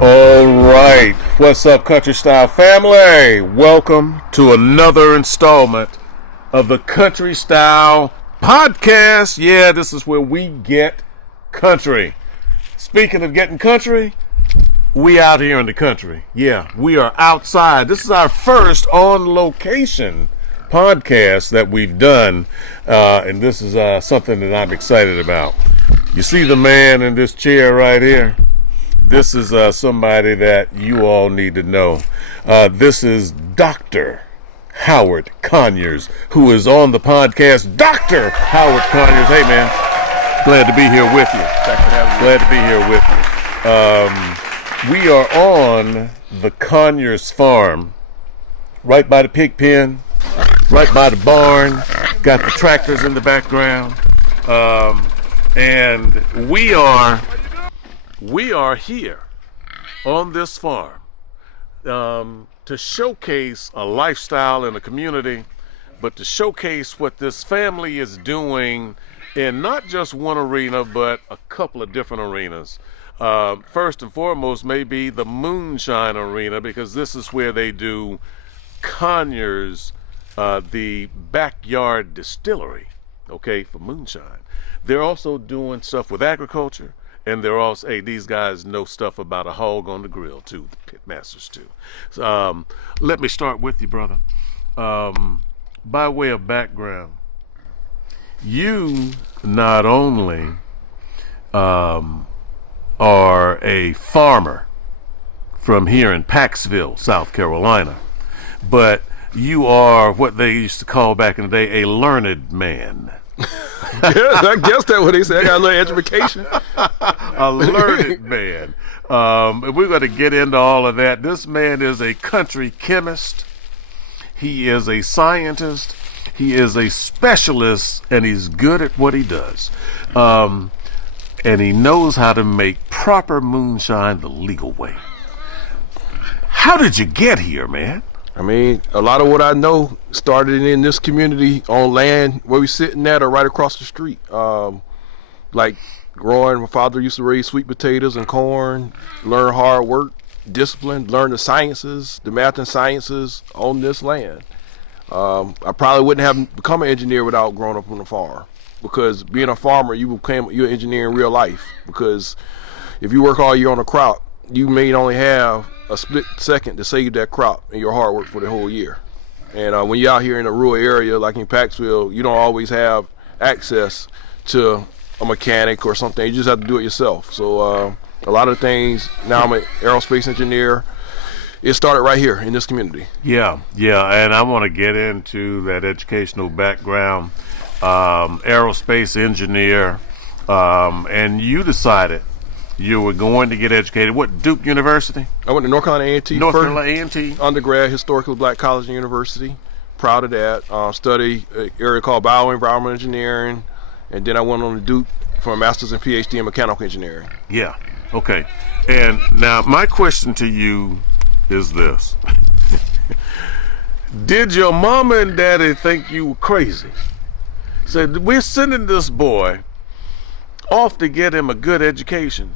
All right. What's up, Country Style family? Welcome to another installment of the Country Style Podcast. Yeah, this is where we get country. Speaking of getting country, we out here in the country. Yeah, we are outside. This is our first on-location podcast that we've done, and this is something that I'm excited about. You see the man in this chair right here? This is somebody that you all need to know. This is Dr. Howard Conyers, who is on the podcast. Dr. Howard Conyers. Hey, man. Glad to be here with you. Thanks for having me. Glad to be here with you. We are on the Conyers farm, right by the pig pen, right by the barn. Got the tractors in the background. And we are here on this farm to showcase a lifestyle in a community, but to showcase what this family is doing in not just one arena, but a couple of different arenas. First and foremost may be the Moonshine arena, because this is where they do Conyers, the Backyard Distillery, okay, for moonshine. They're also doing stuff with agriculture. And they're also, hey, these guys know stuff about a hog on the grill too, the pit masters too. So, let me start with you, brother. By way of background, you not only are a farmer from here in Paxville, South Carolina, but you are what they used to call back in the day a learned man. Yes, I guess that's what they say. I got a little education. A learned man. And we're going to get into all of that. This man is a country chemist. He is a scientist. He is a specialist, and he's good at what he does. And he knows how to make proper moonshine the legal way. How did you get here, man? I mean, a lot of what I know started in this community on land where we sitting at or right across the street. Like growing, my father used to raise sweet potatoes and corn, learn hard work, discipline, learn the sciences, the math and sciences on this land. I probably wouldn't have become an engineer without growing up on a farm, because being a farmer, you're an engineer in real life, because if you work all year on a crop, you may only have a split second to save that crop and your hard work for the whole year. And when you're out here in a rural area like in Paxville, you don't always have access to a mechanic or something. You just have to do it yourself. So a lot of things, now I'm an aerospace engineer. It started right here in this community. Yeah, and I want to get into that educational background. Aerospace engineer, and you decided you were going to get educated. What, Duke University? I went to North Carolina A&T. North Carolina A&T. Undergrad, historically black college and university. Proud of that. Study an area called bioenvironmental engineering, and then I went on to Duke for a master's and PhD in mechanical engineering. Yeah, okay. And now my question to you is this. Did your mama and daddy think you were crazy? Said, we're sending this boy off to get him a good education,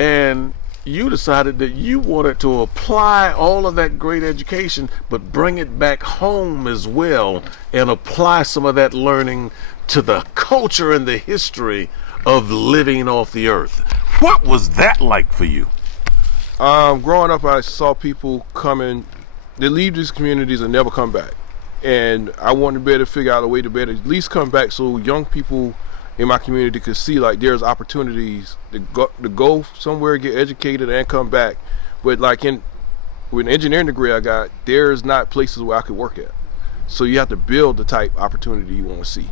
and you decided that you wanted to apply all of that great education, but bring it back home as well and apply some of that learning to the culture and the history of living off the earth. What was that like for you? Growing up, I saw people coming, they leave these communities and never come back. And I wanted to be able to figure out a way to better at least come back so young people in my community could see like there's opportunities to go somewhere, get educated, and come back. But like with an engineering degree I got, there's not places where I could work at. So you have to build the type opportunity you want to see.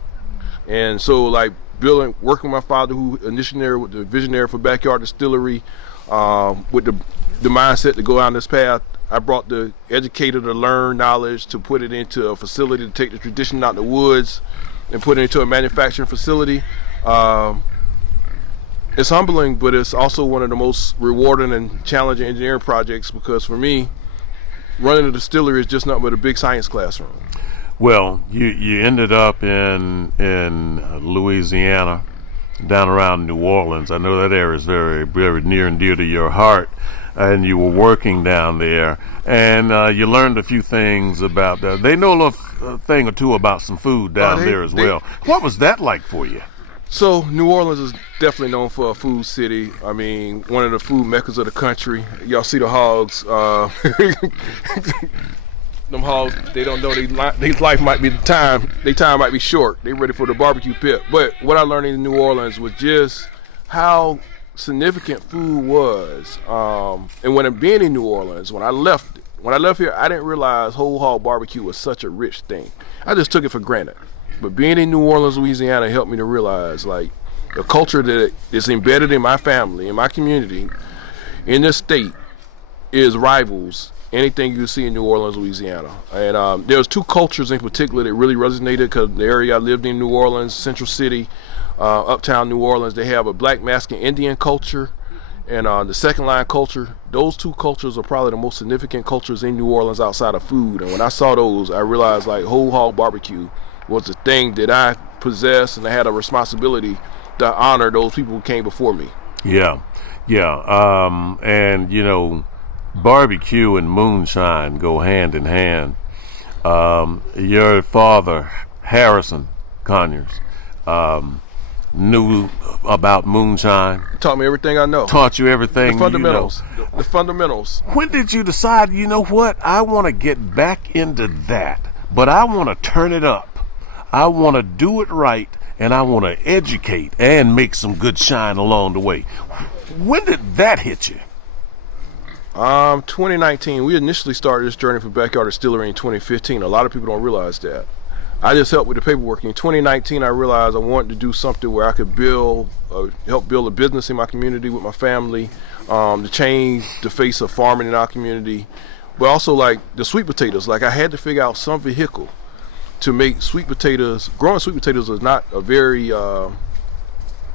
And so like working with my father, who initiated with the visionary for Backyard Distillery, with the mindset to go down this path. I brought the educator to learn knowledge, to put it into a facility, to take the tradition out in the woods and put it into a manufacturing facility. It's humbling, but it's also one of the most rewarding and challenging engineering projects, because for me, running a distillery is just nothing but a big science classroom. Well, you ended up in Louisiana, down around New Orleans. I know that area is very, very near and dear to your heart, and you were working down there, and you learned a few things about that. They know a little thing or two about some food down there as well. What was that like for you? So New Orleans is definitely known for a food city. I mean, one of the food meccas of the country. Y'all see the hogs. Them hogs, they don't know their life might be their time might be short. They ready for the barbecue pit. But what I learned in New Orleans was just how significant food was. And when being in New Orleans, when I left here, I didn't realize whole hog barbecue was such a rich thing. I just took it for granted. But being in New Orleans, Louisiana, helped me to realize, like, the culture that is embedded in my family, in my community, in this state, is rivals anything you see in New Orleans, Louisiana. And there's two cultures in particular that really resonated, because the area I lived in, New Orleans, Central City, uptown New Orleans, they have a Black Mexican Indian culture and the second line culture. Those two cultures are probably the most significant cultures in New Orleans outside of food. And when I saw those, I realized, like, whole hog barbecue was the thing that I possessed, and I had a responsibility to honor those people who came before me. Yeah. And, you know, barbecue and moonshine go hand in hand. Your father, Harrison Conyers, knew about moonshine. Taught me everything I know. Taught you everything. The fundamentals. You know. The fundamentals. When did you decide, you know what, I want to get back into that, but I want to turn it up. I want to do it right, and I want to educate and make some good shine along the way. When did that hit you? 2019. We initially started this journey for Backyard Distillery in 2015. A lot of people don't realize that. I just helped with the paperwork. In 2019, I realized I wanted to do something where I could help build a business in my community with my family, to change the face of farming in our community, but also, like, the sweet potatoes. Like, I had to figure out some vehicle to make sweet potatoes. Growing sweet potatoes is not a very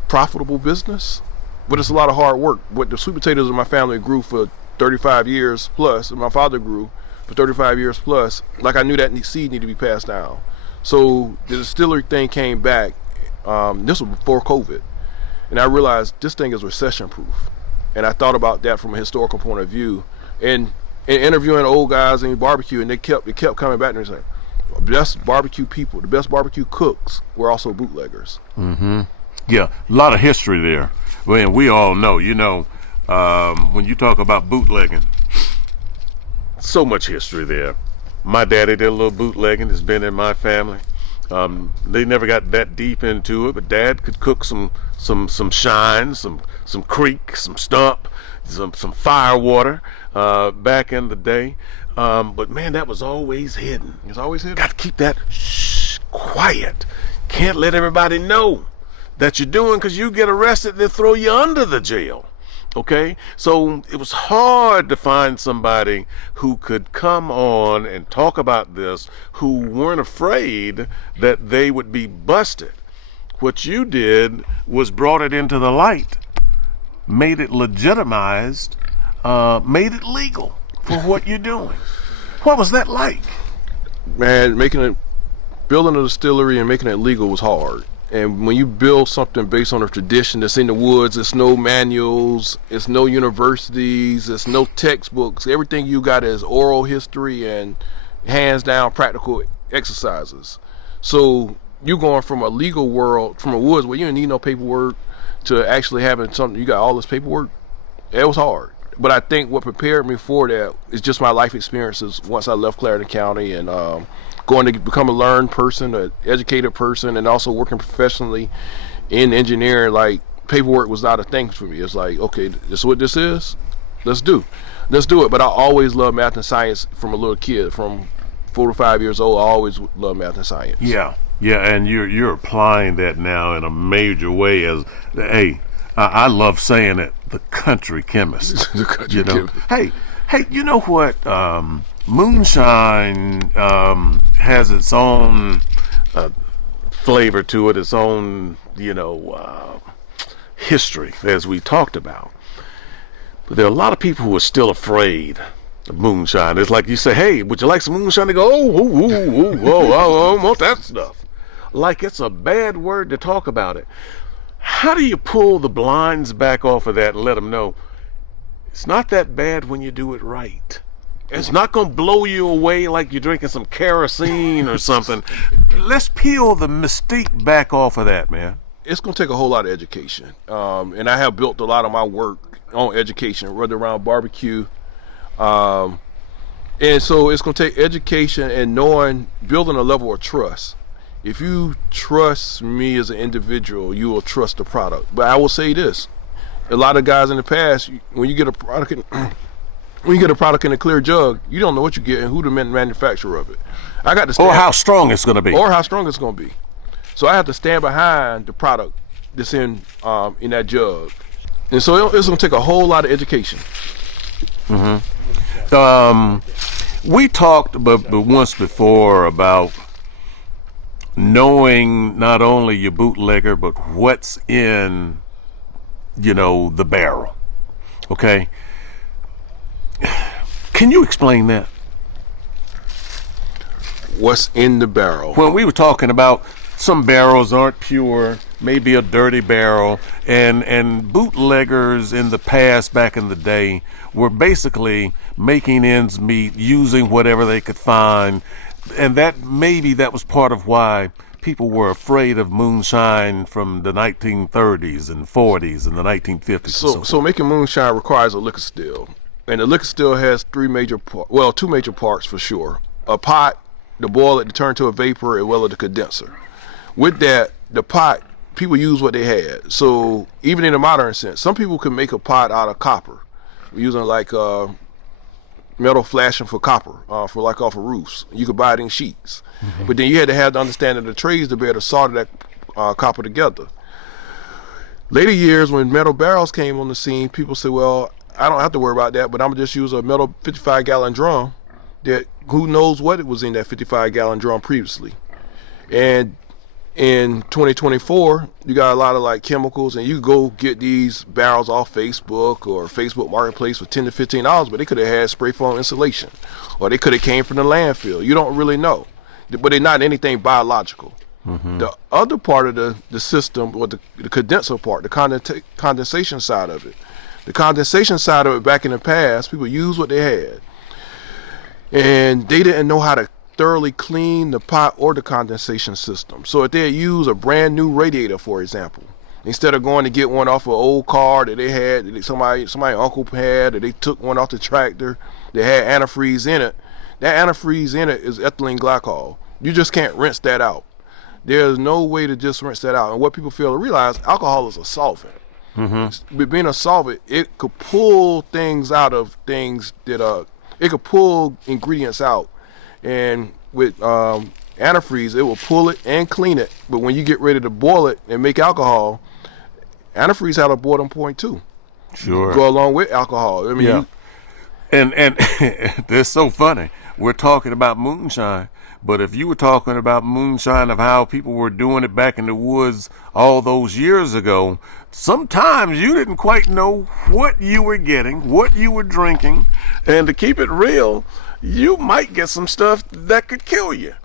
profitable business, but it's a lot of hard work. What the sweet potatoes in my family grew for 35 years plus, and my father grew for 35 years plus, like, I knew that seed needed to be passed down. So the distillery thing came back. This was before COVID, and I realized this thing is recession proof. And I thought about that from a historical point of view, and interviewing old guys in barbecue, and it kept coming back, and they saying, the best barbecue people, the best barbecue cooks were also bootleggers. Mm-hmm. Yeah, a lot of history there. Well, we all know, you know, when you talk about bootlegging, so much history there. My daddy did a little bootlegging. It's been in my family. They never got that deep into it, but Dad could cook some shine, some creek, some stump, some fire water back in the day. But man, that was always hidden. It's always hidden. Got to keep that quiet. Can't let everybody know that you're doing, because you get arrested, they throw you under the jail. Okay, so it was hard to find somebody who could come on and talk about this, who weren't afraid that they would be busted. What you did was brought it into the light, made it legitimized, made it legal for what you're doing. What was that like? Man, building a distillery and making it legal was hard. And when you build something based on a tradition that's in the woods, it's no manuals, it's no universities, it's no textbooks. Everything you got is oral history and hands down practical exercises. So you going from a legal world, from a woods where you didn't need no paperwork, to actually having something, you got all this paperwork. It was hard. But I think what prepared me for that is just my life experiences once I left Clarendon County, and going to become a learned person, an educated person, and also working professionally in engineering. Like, paperwork was not a thing for me. It's like, okay, this is what this is, let's do it. But I always loved math and science from a little kid. From 4 to 5 years old, I always loved math and science. Yeah, Yeah, and you're applying that now in a major way as, hey, I love saying it, the country chemist. The country you know, chemist. hey, you know what? Moonshine has its own flavor to it, its own, history, as we talked about. But there are a lot of people who are still afraid of moonshine. It's like you say, hey, would you like some moonshine? They go, oh, I want that stuff. Like it's a bad word to talk about it. How do you pull the blinds back off of that and let them know it's not that bad when you do it right? It's not going to blow you away like you're drinking some kerosene or something. Let's peel the mystique back off of that, man. It's going to take a whole lot of education. And I have built a lot of my work on education, whether around barbecue. And so it's going to take education and building a level of trust. If you trust me as an individual, you will trust the product. But I will say this: a lot of guys in the past, when you get a product in a clear jug, you don't know what you get and who the manufacturer of it. I got to stand, or how strong it's going to be, So I have to stand behind the product that's in that jug, and so it's going to take a whole lot of education. We talked but once before about knowing not only your bootlegger but what's in the barrel. Okay, can you explain that? What's in the barrel? When we were talking about some barrels aren't pure, maybe a dirty barrel, and bootleggers in the past, back in the day, were basically making ends meet, using whatever they could find. And that was part of why people were afraid of moonshine from the 1930s and 40s and the 1950s. So making moonshine requires a liquor still, and the liquor still has two major parts for sure: a pot to boil it to turn to a vapor, as well as the condenser. With that, the pot, people use what they had. So even in the modern sense, some people can make a pot out of copper, using like metal flashing for copper, for like off of roofs. You could buy it in sheets. Mm-hmm. But then you had to have the understanding of the trades to be able to solder that copper together. Later years, when metal barrels came on the scene, people said, well, I don't have to worry about that, but I'm going to just use a metal 55-gallon drum that who knows what it was in that 55-gallon drum previously. And in 2024, you got a lot of like chemicals, and you go get these barrels off Facebook or Facebook Marketplace for $10 to $15, but they could have had spray foam insulation, or they could have came from the landfill. You don't really know, but they're not anything biological. Mm-hmm. The other part of the system, or the condenser part, the condensation side of it. The condensation side of it, back in the past, people used what they had, and they didn't know how to thoroughly clean the pot or the condensation system. So if they use a brand new radiator, for example, instead of going to get one off an old car that they had, that somebody uncle had, or they took one off the tractor that had antifreeze in it, that antifreeze in it is ethylene glycol. You just can't rinse that out. There's no way to just rinse that out. And what people fail to realize, alcohol is a solvent. Mm-hmm. But being a solvent, it could pull things out of things that it could pull ingredients out. And with antifreeze, it will pull it and clean it. But when you get ready to boil it and make alcohol, antifreeze had a boiling point too. Sure. Go along with alcohol. I mean, yeah. And it's so funny. We're talking about moonshine, but if you were talking about moonshine of how people were doing it back in the woods all those years ago, sometimes you didn't quite know what you were getting, what you were drinking, and to keep it real, you might get some stuff that could kill you.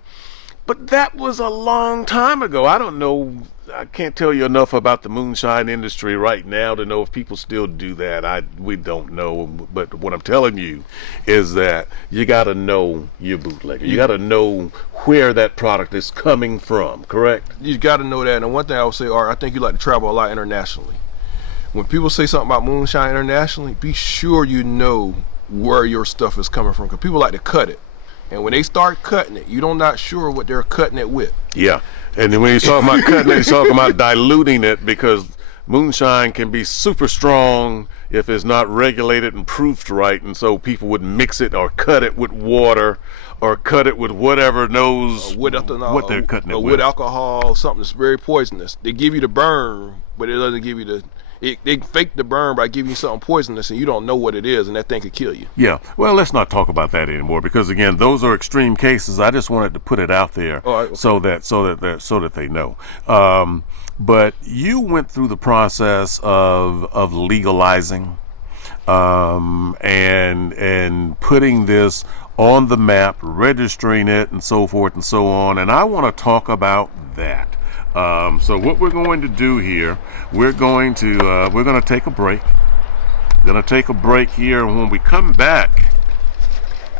But that was a long time ago. I don't know. I can't tell you enough about the moonshine industry right now to know if people still do that. We don't know. But what I'm telling you is that you got to know your bootlegger. You got to know where that product is coming from, correct? You got to know that. And one thing I would say, Art, I think you like to travel a lot internationally. When people say something about moonshine internationally, be sure you know where your stuff is coming from, because people like to cut it, and when they start cutting it, you're not sure what they're cutting it with. Yeah, and then when you're talking about cutting it, you're talking about diluting it, because moonshine can be super strong if it's not regulated and proofed right, and so people would mix it or cut it with water or cut it with whatever knows Wood ethanol, what they're cutting it or with. wood alcohol, something that's very poisonous. They give you the burn, but it doesn't give you they fake the burn by giving you something poisonous, and you don't know what it is, and that thing could kill you. Yeah, well, let's not talk about that anymore, because again, those are extreme cases. I just wanted to put it out there Okay. so that they know. But you went through the process of legalizing and putting this on the map, registering it, and so forth and so on. And I want to talk about that. So what we're going to do here, we're going to take a break. Gonna take a break here, and when we come back,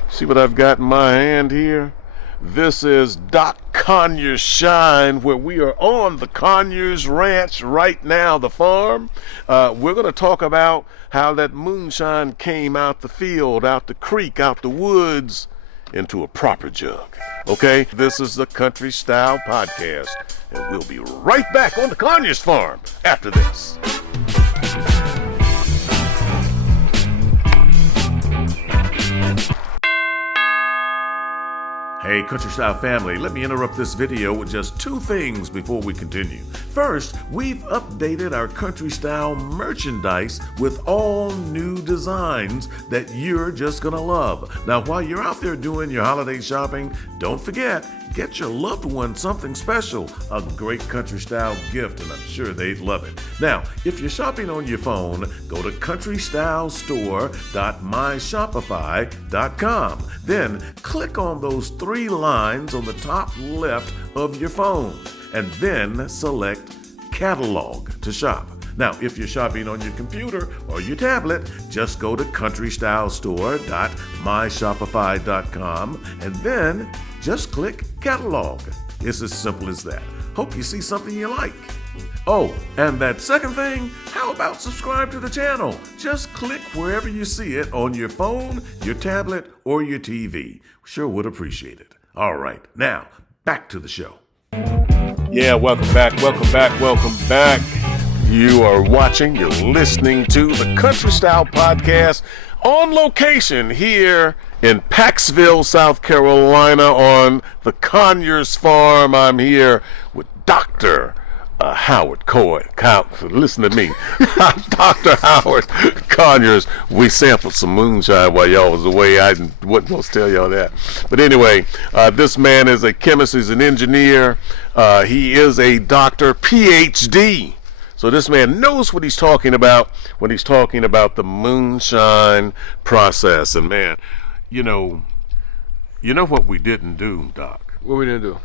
see what I've got in my hand here? This is Doc Conyers Shine, where we are on the Conyers Ranch right now, the farm. We're going to talk about how that moonshine came out the field, out the creek, out the woods, into a proper jug. Okay? This is the Country Style Podcast, and we'll be right back on the Conyers farm after this. Hey, Country Style family, let me interrupt this video with just two things before we continue. First, we've updated our Country Style merchandise with all new designs that you're just gonna love. Now, while you're out there doing your holiday shopping, don't forget, get your loved one something special, a great Country Style gift, and I'm sure they'd love it. Now, if you're shopping on your phone, go to countrystylestore.myshopify.com. Then click on those three lines on the top left of your phone, and then select Catalog to shop. Now, if you're shopping on your computer or your tablet, just go to countrystylestore.myshopify.com and then just click Catalog. It's as simple as that. Hope you see something you like. Oh, and that second thing, how about subscribe to the channel? Just click wherever you see it on your phone, your tablet, or your TV. Sure would appreciate it. All right, now, back to the show. Yeah, welcome back. You are watching, you're listening to the Country Style Podcast on location here in Paxville, South Carolina on the Conyers farm. I'm here with Dr. Howard Coy. Listen to me. Dr. Howard Conyers. We sampled some moonshine while y'all was away. I wasn't supposed to tell y'all that. But anyway, this man is a chemist. He's an engineer. He is a doctor, PhD. So this man knows what he's talking about when he's talking about the moonshine process. And man, you know what we didn't do, Doc? What we didn't do?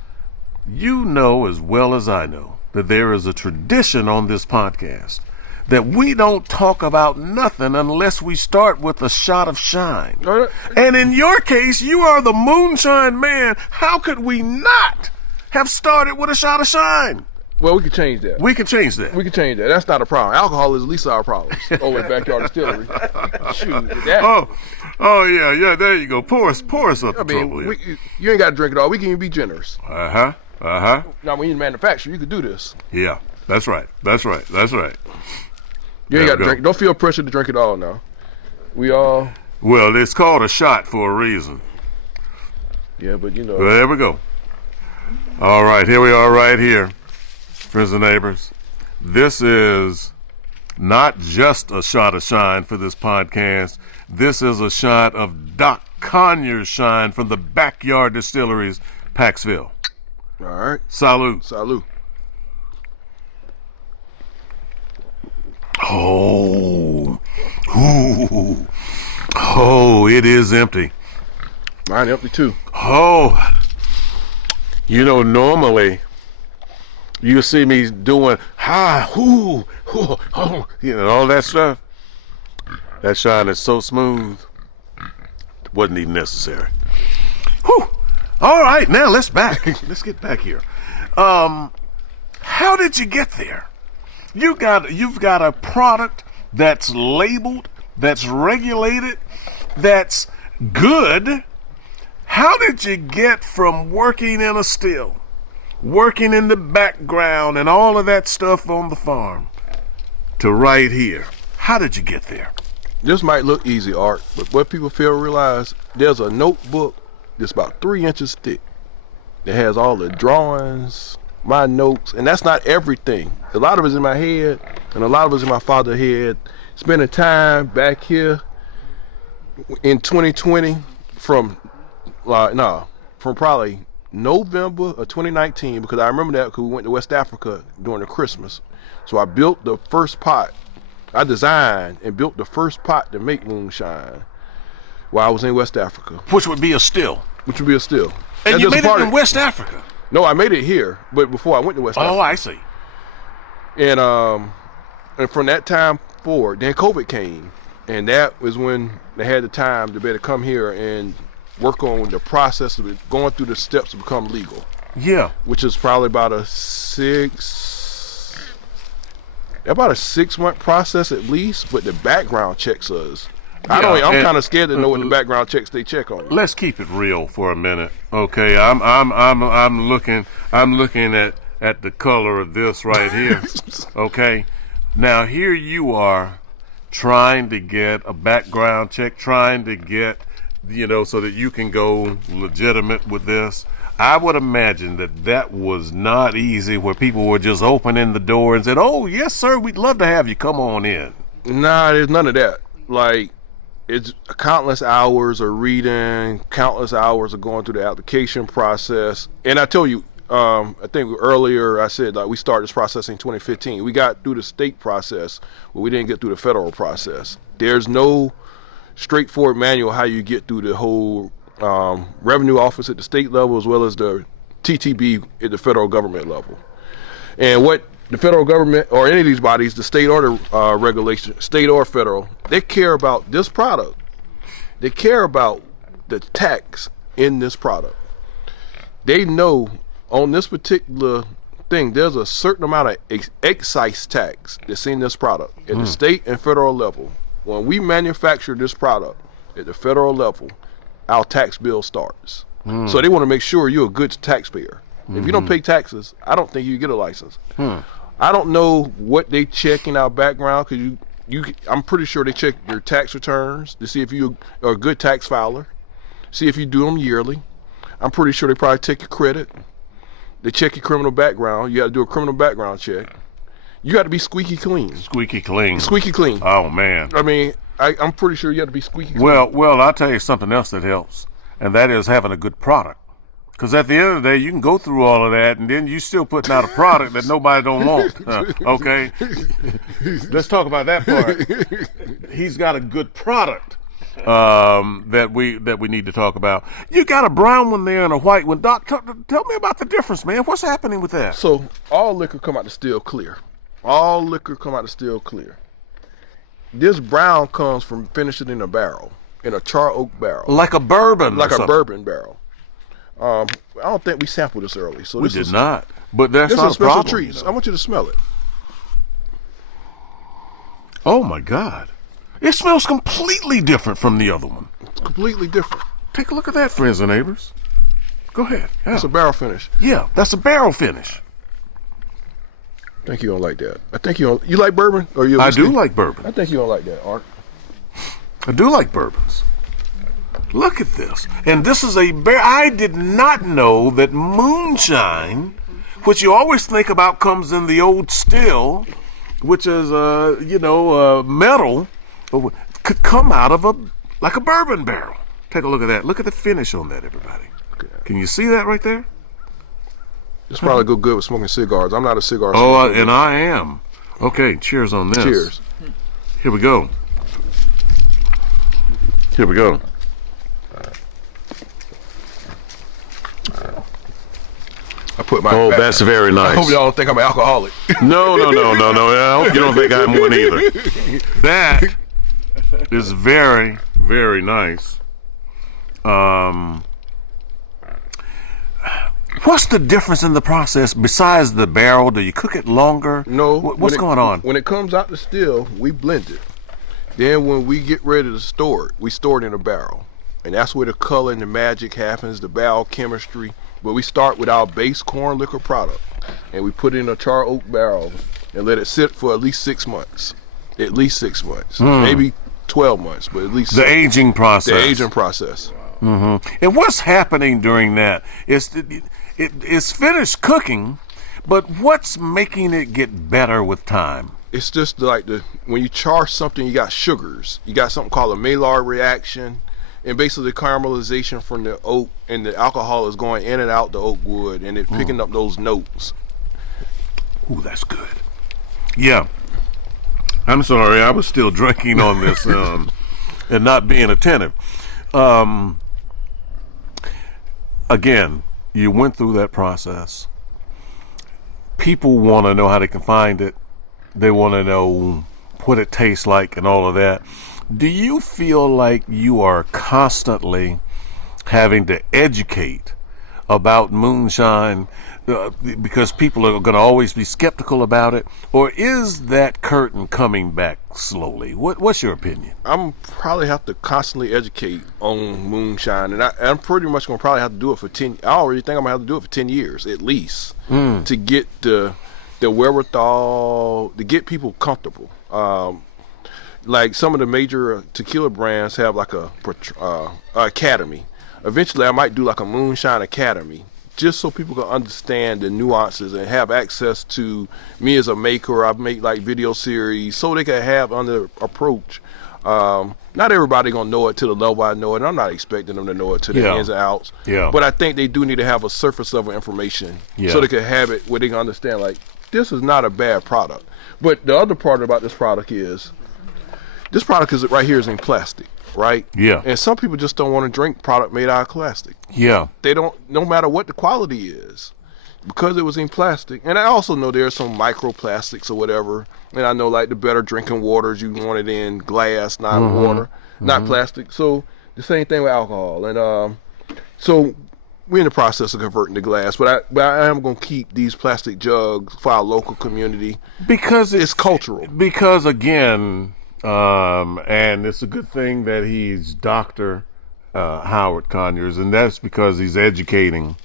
You know as well as I know that there is a tradition on this podcast that we don't talk about nothing unless we start with a shot of shine. And in your case, you are the moonshine man. How could we not have started with a shot of shine? Well, we could change that. That's not a problem. Alcohol is at least our problem over at Backyard Distillery. Shoot, that. Oh yeah. There you go. Pour us up the trouble. You ain't got to drink it all. We can even be generous. Now, when you manufacture, you could do this. Yeah, that's right. You ain't got to drink. Don't feel pressure to drink it all now. Well, it's called a shot for a reason. Yeah, but Well, there we go. All right, here we are right here. Friends and neighbors, this is not just a shot of shine for this podcast. This is a shot of Doc Conyers Shine from the Backyard Distilleries, Paxville. All right. Salute. Oh, it is empty. Mine empty too. Oh, normally you see me doing all that stuff. That shine is so smooth, it wasn't even necessary. Whew. All right, now let's get back here. How did you get there? You've got a product that's labeled, that's regulated, that's good. How did you get from working in a still, working in the background and all of that stuff on the farm, to right here. How did you get there? This might look easy, Art, but what people fail to realize, there's a notebook that's about 3 inches thick. It has all the drawings, my notes, and that's not everything. A lot of it's in my head, and a lot of it's in my father's head. Spending time back here in 2020 from probably November of 2019, because I remember that because we went to West Africa during the Christmas. So I built the first pot. I designed and built the first pot to make moonshine while I was in West Africa. Which would be a still. Which would be a still. And you made it in West Africa? No, I made it here, but before I went to West Africa. Oh, I see. And from that time forward, then COVID came, and that was when they had the time to be able to come here and work on the process of going through the steps to become legal. Yeah. Which is probably about a 6-month process at least, but the background checks us. I'm kind of scared to know what the background checks they check on. Let's keep it real for a minute, okay? I'm looking at the color of this right here, okay? Now here you are trying to get a background check, trying to get, so that you can go legitimate with this. I would imagine that was not easy, where people were just opening the door and said, "Oh yes, sir, we'd love to have you. Come on in." Nah, there's none of that. Like, it's countless hours of reading, countless hours of going through the application process. And I tell you, I think earlier I said we started this process in 2015. We got through the state process, but we didn't get through the federal process. There's no straightforward manual how you get through the whole revenue office at the state level, as well as the TTB at the federal government level. And what the federal government, or any of these bodies, the state or the regulation, state or federal, they care about this product. They care about the tax in this product. They know on this particular thing, there's a certain amount of excise tax that's in this product at the state and federal level. When we manufacture this product at the federal level, our tax bill starts. So they want to make sure you're a good taxpayer. If you don't pay taxes, I don't think you get a license. I don't know what they check in our background, because I'm pretty sure they check your tax returns to see if you are a good tax filer, see if you do them yearly. I'm pretty sure they probably take your credit. They check your criminal background. You got to do a criminal background check. You got to be squeaky clean. Squeaky clean. Squeaky clean. Oh man. I mean, I'm pretty sure you have to be squeaky clean. Well, I'll tell you something else that helps, and that is having a good product. Because at the end of the day, you can go through all of that, and then you still putting out a product that nobody don't want. Okay, let's talk about that part. He's got a good product that we need to talk about. You got a brown one there and a white one. Doc, tell me about the difference, man. What's happening with that? So all liquor come out the still clear. All liquor come out the still clear. This brown comes from finishing in a barrel, in a char oak barrel, like a bourbon, like a bourbon barrel. I don't think we sampled this early, so we did not. But that's not a special problem. Treat. I want you to smell it. Oh my God! It smells completely different from the other one. It's completely different. Take a look at that, friends and neighbors. Go ahead. Yeah. That's a barrel finish. Yeah, that's a barrel finish. I think you don't like that. I think you like bourbon, or you? I do like bourbon. I think you don't like that, Art. I do like bourbons. Look at this. And this is I did not know that moonshine, which you always think about comes in the old still, which is, metal, could come out of like a bourbon barrel. Take a look at that. Look at the finish on that, everybody. Can you see that right there? It's probably go good with smoking cigars. I'm not a cigar smoker. Oh, and I am. Okay, cheers on this. Cheers. Here we go. Here we go. I put my. Oh, that's very nice. I hope y'all don't think I'm an alcoholic. No. I hope you don't think I'm one either. That is very, very nice. What's the difference in the process besides the barrel? Do you cook it longer? No. What's going on? When it comes out the still, we blend it. Then when we get ready to store it, we store it in a barrel. And that's where the color and the magic happens, the barrel chemistry. But we start with our base corn liquor product, and we put it in a char oak barrel and let it sit for at least 6 months. At least 6 months. Maybe 12 months, but at least the aging process. The aging process. And what's happening during that? It's finished cooking, but what's making it get better with time? It's just like when you char something, you got sugars. You got something called a Maillard reaction, and basically the caramelization from the oak and the alcohol is going in and out the oak wood, and it's picking up those notes. Ooh, that's good. Yeah. I'm sorry, I was still drinking on this and not being attentive. Again, you went through that process. People want to know how they can find it. They want to know what it tastes like and all of that. Do you feel like you are constantly having to educate about moonshine because people are going to always be skeptical about it? Or is that curtain coming back slowly? What's your opinion? I'm probably have to constantly educate on moonshine, and I'm pretty much going to probably have to do it for 10. I already think I'm going to have to do it for 10 years at least to get the wherewithal to get people comfortable. Like some of the major tequila brands have like a academy. Eventually, I might do like a Moonshine Academy, just so people can understand the nuances and have access to me as a maker. I've made like video series so they can have under approach. Not everybody gonna know it to the level I know it, and I'm not expecting them to know it to the ins and outs. Yeah. But I think they do need to have a surface level information so they can have it where they can understand like this is not a bad product. But the other part about this product is right here is in plastic. Right? Yeah. And some people just don't want to drink product made out of plastic. Yeah. They don't, no matter what the quality is, because it was in plastic. And I also know there's some microplastics or whatever. And I know like the better drinking waters, you want it in glass, not water, not plastic. So the same thing with alcohol. And so we're in the process of converting to glass, but I am going to keep these plastic jugs for our local community because it's cultural. Because again, and it's a good thing that he's Dr. Howard Conyers, and that's because he's educating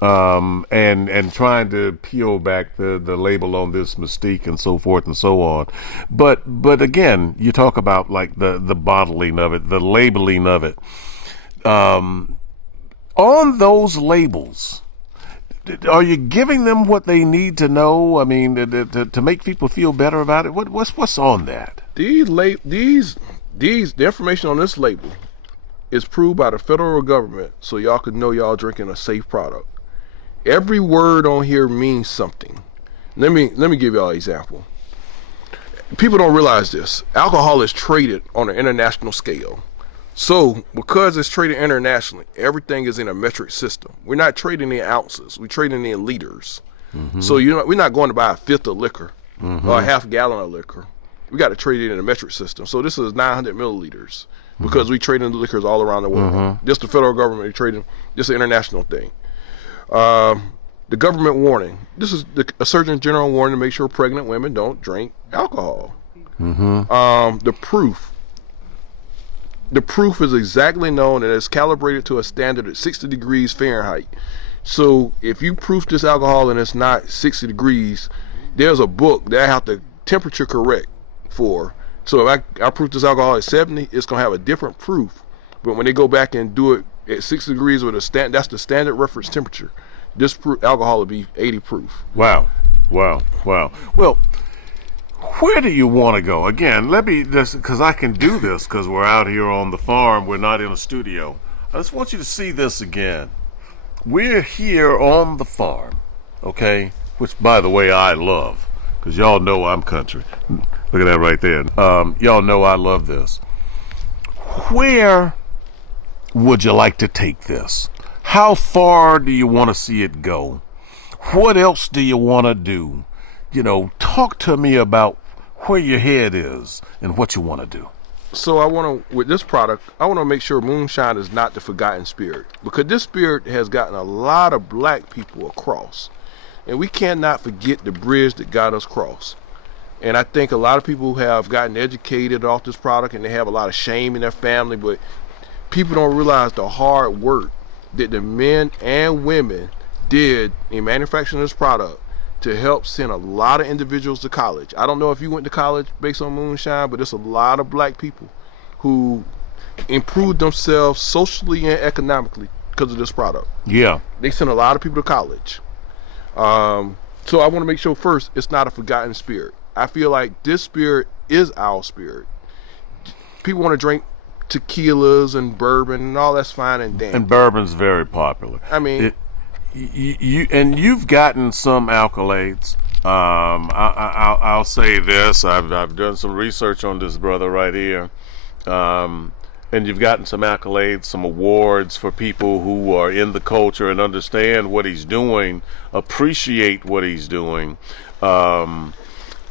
and trying to peel back the label on this mystique and so forth and so on. But again, you talk about like the bottling of it, the labeling of it. On those labels, are you giving them what they need to know? I mean, to make people feel better about it. What's on that? The information on this label is proved by the federal government, so y'all can know y'all drinking a safe product. Every word on here means something. Let me give y'all an example. People don't realize this. Alcohol is traded on an international scale. So because it's traded internationally, everything is in a metric system. We're not trading in ounces. We're trading in liters. So we're not going to buy a fifth of liquor or a half gallon of liquor. We got to trade it in a metric system. So this is 900 milliliters because we trade in the liquors all around the world. Just the federal government is trading. This is an international thing. The government warning. This is a Surgeon General warning to make sure pregnant women don't drink alcohol. The proof. The proof is exactly known and it's calibrated to a standard at 60 degrees Fahrenheit. So if you proof this alcohol and it's not 60 degrees, there's a book that I have to temperature correct for. So if I proof this alcohol at 70, it's going to have a different proof. But when they go back and do it at 60 degrees with that's the standard reference temperature. This alcohol will be 80 proof. Wow. Well, where do you want to go? Again, let me just, because I can do this because we're out here on the farm. We're not in a studio. I just want you to see this again. We're here on the farm, okay? Which, by the way, I love because y'all know I'm country. Look at that right there. Y'all know I love this. Where would you like to take this? How far do you want to see it go? What else do you want to do? You know, talk to me about where your head is and what you want to do. So with this product, I want to make sure moonshine is not the forgotten spirit, because this spirit has gotten a lot of black people across, and we cannot forget the bridge that got us across. And I think a lot of people have gotten educated off this product and they have a lot of shame in their family, but people don't realize the hard work that the men and women did in manufacturing this product to help send a lot of individuals to college. I don't know if you went to college based on moonshine, but there's a lot of black people who improved themselves socially and economically because of this product. Yeah. They sent a lot of people to college. So I want to make sure first it's not a forgotten spirit. I feel like this spirit is our spirit. People want to drink tequilas and bourbon and all that's fine and dandy. And bourbon's very popular. I mean, you've gotten some accolades. I'll say this: I've done some research on this brother right here, and you've gotten some accolades, some awards for people who are in the culture and understand what he's doing, appreciate what he's doing, and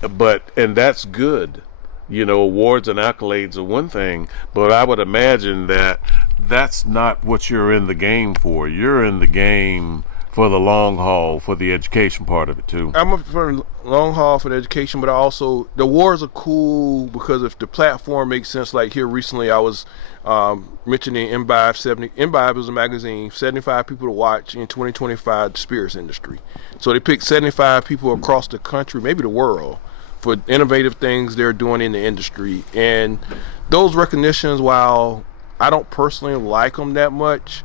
that's good. You know, awards and accolades are one thing, but I would imagine that that's not what you're in the game for. You're in the game for the long haul, for the education part of it too. I'm for the long haul for the education, but also the awards are cool because if the platform makes sense. Like here recently, I was mentioning Imbibe is a magazine, 75 people to watch in 2025, the spirits industry. So they picked 75 people across the country, maybe the world, for innovative things they're doing in the industry. And those recognitions, while I don't personally like them that much,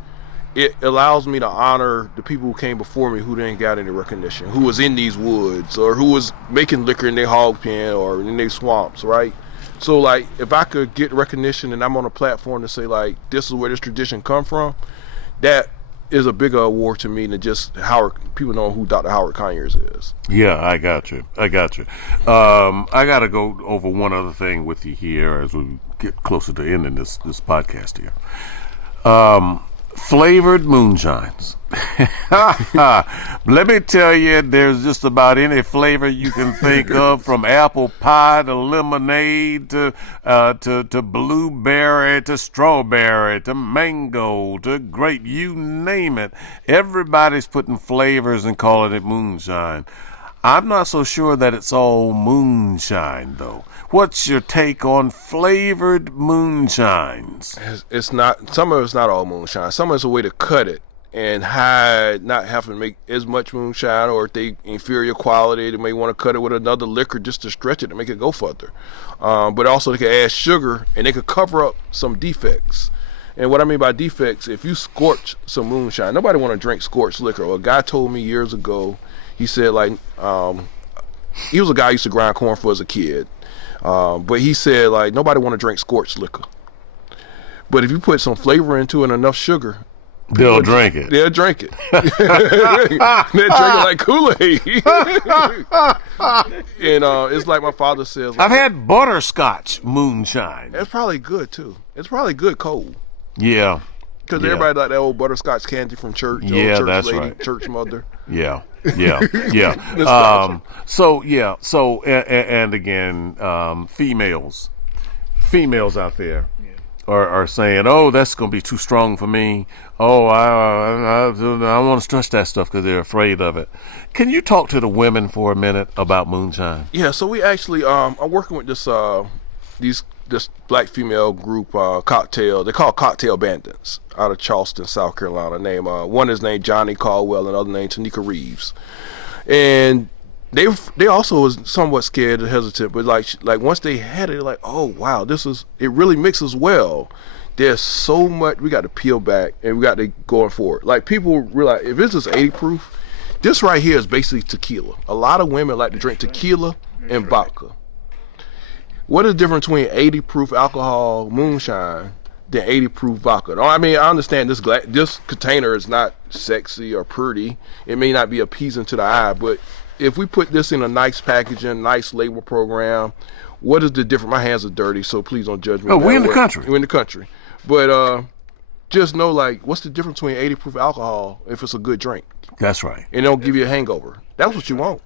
it allows me to honor the people who came before me who didn't get any recognition, who was in these woods or who was making liquor in their hog pen or in their swamps, right? So like if I could get recognition and I'm on a platform to say like this is where this tradition come from, that is a bigger award to me than just people know who Dr. Howard Conyers is. Yeah, I got you. I got to go over one other thing with you here as we get closer to ending this podcast here. Flavored moonshines. Let me tell you, there's just about any flavor you can think of, from apple pie to lemonade to blueberry to strawberry to mango to grape, you name it. Everybody's putting flavors and calling it moonshine. I'm not so sure that it's all moonshine, though. What's your take on flavored moonshines? It's not. Some of it's not all moonshine. Some of it's a way to cut it and hide, not having to make as much moonshine, or if they inferior quality, they may want to cut it with another liquor just to stretch it to make it go further. But also they can add sugar and they could cover up some defects. And what I mean by defects, if you scorch some moonshine, nobody want to drink scorched liquor. Well, a guy told me years ago, he said like, he was a guy who used to grind corn for as a kid. But he said like nobody want to drink scorched liquor. But if you put some flavor into it and enough sugar, they'll drink it. They'll drink it. They'll drink it like Kool-Aid. And it's like my father says. Like, I've had butterscotch moonshine. It's probably good too. It's probably good cold. Yeah. Because everybody like that old butterscotch candy from church. Yeah, church that's lady, right. Church mother. Yeah. And again, females out there are saying, "Oh, that's going to be too strong for me. Oh, I want to stretch that stuff," because they're afraid of it. Can you talk to the women for a minute about moonshine? Yeah. So we actually, I'm working with this black female group, Cocktail. They call Cocktail Bandits out of Charleston, South Carolina. One is named Johnny Caldwell, and another named Tanika Reeves. And they also was somewhat scared and hesitant, but like once they had it, like, oh wow, it really mixes well. There's so much we got to peel back and we got to go forward. Like people realize if this is 80 proof, this right here is basically tequila. A lot of women like to drink tequila and vodka. What is the difference between 80 proof alcohol moonshine than 80 proof vodka? I mean, I understand this container is not sexy or pretty. It may not be appeasing to the eye, but if we put this in a nice packaging, nice label program, what is the difference? My hands are dirty, so please don't judge me. Oh, we're in the country. We're in the country. But just know, like, what's the difference between 80 proof alcohol if it's a good drink? That's right. And it don't give you a hangover. That's what you want.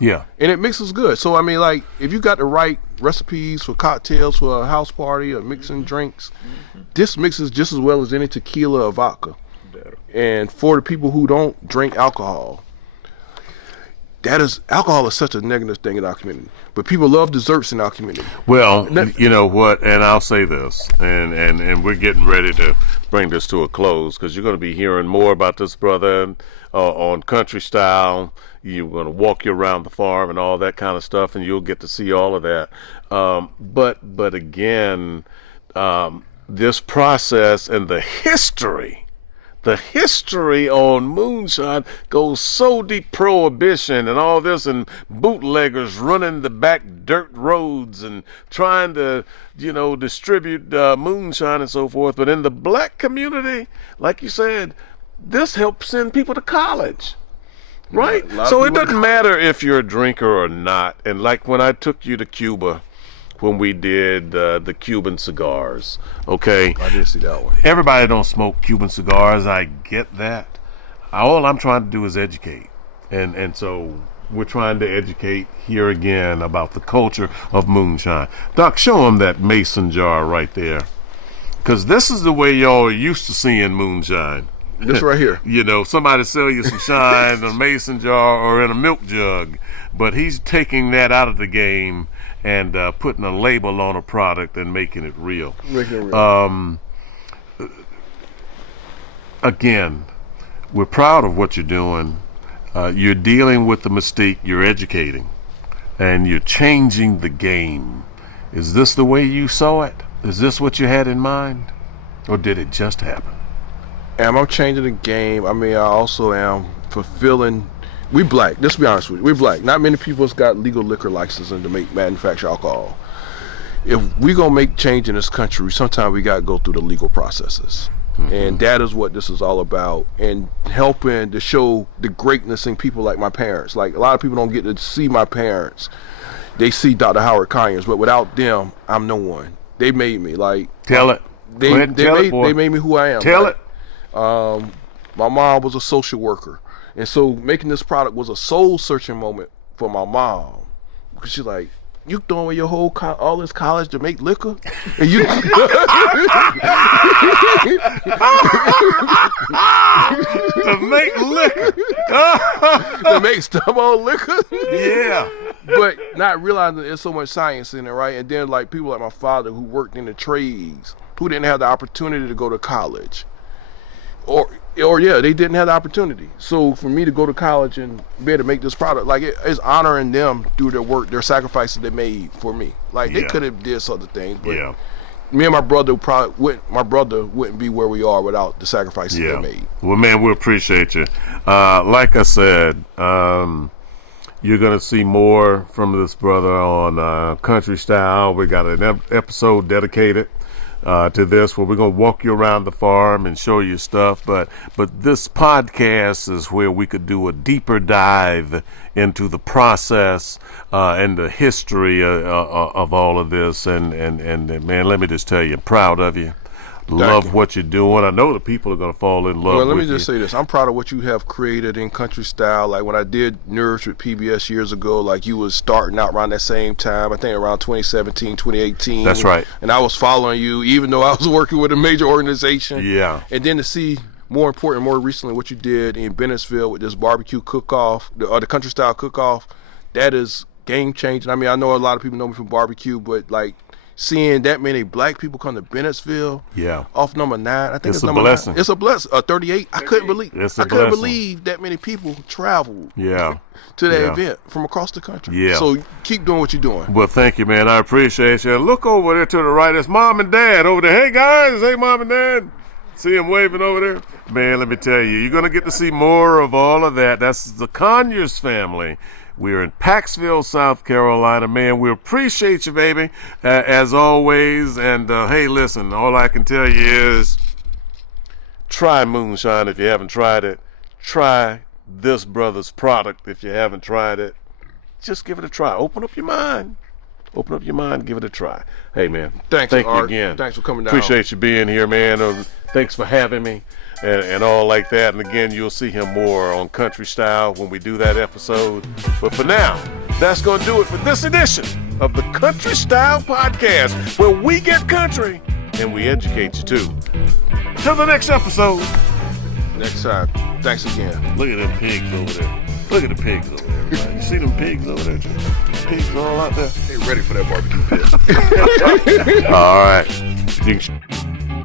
Yeah. And it mixes good. So, I mean, like, if you got the right recipes for cocktails for a house party or mixing drinks, this mixes just as well as any tequila or vodka. And for the people who don't drink alcohol, alcohol is such a negative thing in our community. But people love desserts in our community. Well, you know what, and I'll say this, and we're getting ready to bring this to a close because you're going to be hearing more about this brother on country style. You're going to walk you around the farm and all that kind of stuff, and you'll get to see all of that. But again, this process and the history on moonshine goes so deep. Prohibition and all this, and bootleggers running the back dirt roads and trying to, distribute moonshine and so forth. But in the black community, like you said, this helps send people to college. Right? So it doesn't matter if you're a drinker or not. And like when I took you to Cuba, when we did the Cuban cigars, okay? I did see that one. Everybody don't smoke Cuban cigars. I get that. All I'm trying to do is educate. And so we're trying to educate here again about the culture of moonshine. Doc, show them that mason jar right there. Because this is the way y'all are used to seeing moonshine. This right here. Somebody sell you some shine in a mason jar or in a milk jug, but he's taking that out of the game and putting a label on a product and making it real. Again, we're proud of what you're doing. You're dealing with the mystique, you're educating, and you're changing the game. Is this the way you saw it? Is this what you had in mind? Or did it just happen? I'm changing the game. I mean, I also am fulfilling. We black. Let's be honest with you. We black. Not many people's got legal liquor licensing to manufacture alcohol. If we gonna make change in this country, sometimes we gotta go through the legal processes, and that is what this is all about. And helping to show the greatness in people like my parents. Like a lot of people don't get to see my parents. They see Dr. Howard Conyers, but without them, I'm no one. They made me. Like tell it. They made me who I am. Tell it. My mom was a social worker, and so making this product was a soul searching moment for my mom, because she's like, you throwing away your whole all this college to make liquor, and you to make liquor, to make stuff on liquor. Yeah. But not realizing there's so much science in it, right? And then like people like my father who worked in the trades, who didn't have the opportunity to go to college. Or they didn't have the opportunity. So for me to go to college and be able to make this product, like it's honoring them through their work, their sacrifices they made for me. Like they could have did other things, but me and my brother wouldn't be where we are without the sacrifices they made. Well, man, we appreciate you. Like I said, you're gonna see more from this brother on Country Style. We got an episode dedicated to this, where we're going to walk you around the farm and show you stuff, but this podcast is where we could do a deeper dive into the process and the history of all of this, and man, let me just tell you, I'm proud of you. Love what you're doing. I know the people are going to fall in love with you. Well, let me just say this. I'm proud of what you have created in Country Style. Like when I did Nourish with PBS years ago, like you was starting out around that same time, I think around 2017, 2018. That's right. And I was following you, even though I was working with a major organization. Yeah. And then to see, more important, more recently, what you did in Bennettsville with this barbecue cook-off, the Country Style cook-off, that is game-changing. I mean, I know a lot of people know me from barbecue, but like, seeing that many black people come to Bennettsville, off number 9, I think it's number blessing. 9. It's a blessing. 38. I couldn't believe. I couldn't believe that many people traveled. To that event from across the country. So keep doing what you're doing. Well, thank you, man. I appreciate you. Look over there to the right. It's Mom and Dad over there. Hey guys. Hey, Mom and Dad. See him waving over there? Man, let me tell you, you're gonna get to see more of all of that. That's the Conyers family. We're in Paxville, South Carolina. Man, we appreciate you, baby, as always. And, hey, listen, all I can tell you is try moonshine if you haven't tried it. Try this brother's product if you haven't tried it. Just give it a try. Open up your mind. Open up your mind. Give it a try. Hey, man. Thank you again. Thanks for coming down. Appreciate you being here, man. Thanks for having me. And all like that. And again, you'll see him more on Country Style when we do that episode. But for now, that's going to do it for this edition of the Country Style Podcast, where we get country and we educate you too. Till the next episode. Next time. Thanks again. Look at them pigs over there. Look at the pigs over there. Man. You see them pigs over there? Pigs all out there. They ready for that barbecue pit. All right.